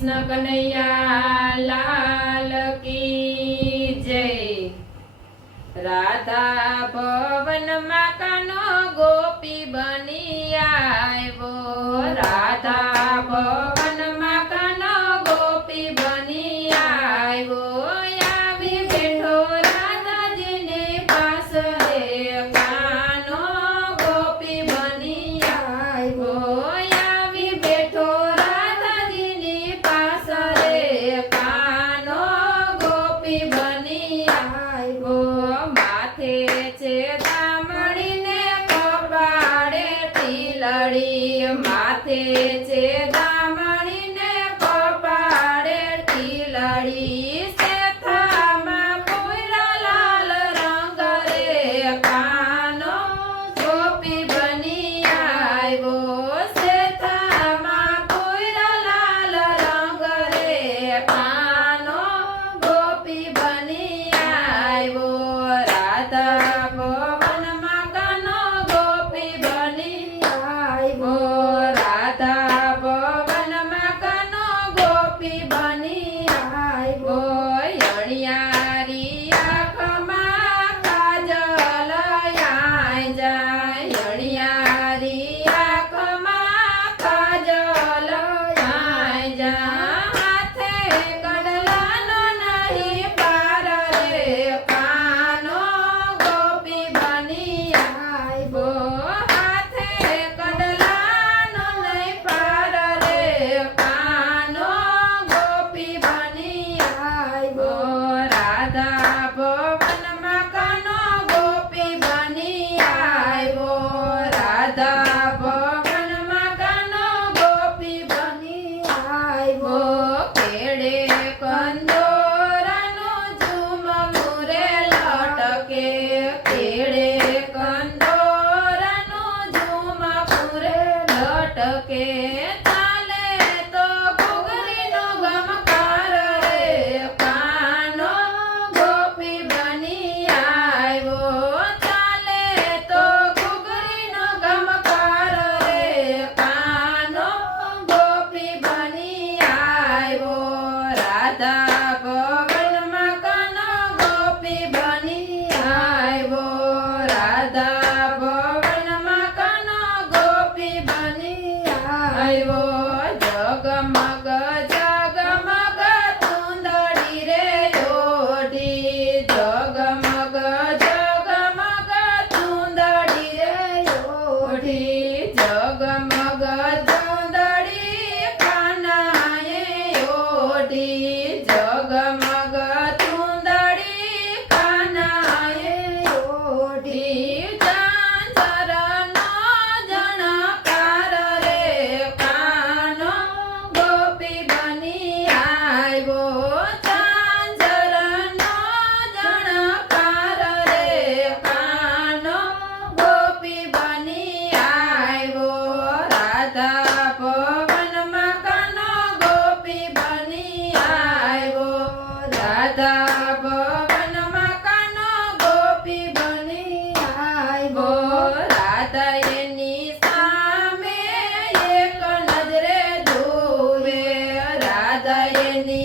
कृष्ण कन्हैया लाल की जय। राधा भवन में कानो गोपी बनी आयो। राधा भवन में कानो गोपी बनी आयो। आवी बैठो राधा जी ने पास रे कानो गोपी बनी आयो। आवी बैठो राधा जी ने पास रे कानो गोपी बनी आयो। माथे छे दामड़ी ने कपाड़े टीलड़ी। माथे छे दामड़ी ने कपाड़े टीलड़ी। सेथामां कोयरा लाल रंग रे कानो गोपी बनी आयो। सेथामां कोयरा लाल रंग रे कानो गोपी बनी आयो। राधा भवन में कानो गोपी बनी आयो। राधा भवन में कानो गोपी बनी आयो। अणियारी आँखमां काजल आय जाय। अणियारी आँखमां काजल आय जाय। हाथे कड़लानो नहीं पार रे कानो गोपी बनी आयो। हाथे कड़लानो नहीं पार रे कानो गोपी बनी आयो। राधा भवन में कानो गोपी बनी आयो। राधा भवन में कानो गोपी बनी आयो। केड़े कंदोरानो झूमर रे लटके। केड़े कंदोरानो झूमर रे लटके। चाले तो घुघरीनो गमकार रे कानो गोपी बनी आयो। चाले तो घुघरीनो गमकार रे कानो गोपी बनी आयो। राधा भवन में कानो गोपी बनी आयो। राधा भवन में कानो गोपी बनी आयो। जगमग जगमग सुंदरी रे ओढ़ी। जगमग जगमग सुंदरी रे ओढ़ी। जगमग सुंदरी कानाए ओढ़ी। जगमग सुंदरी कानाए ओढ़ी। झांझरनो झणकार रे कानो गोपी बनी आयो। झांझरनो झणकार रे कानो गोपी बनी आयो। राधा भवन में कानो गोपी बनी आयो। राधा भवन में कानो गोपी बनी आयो। राधा एनी सामे एक नजरे जोवे। राधा एनी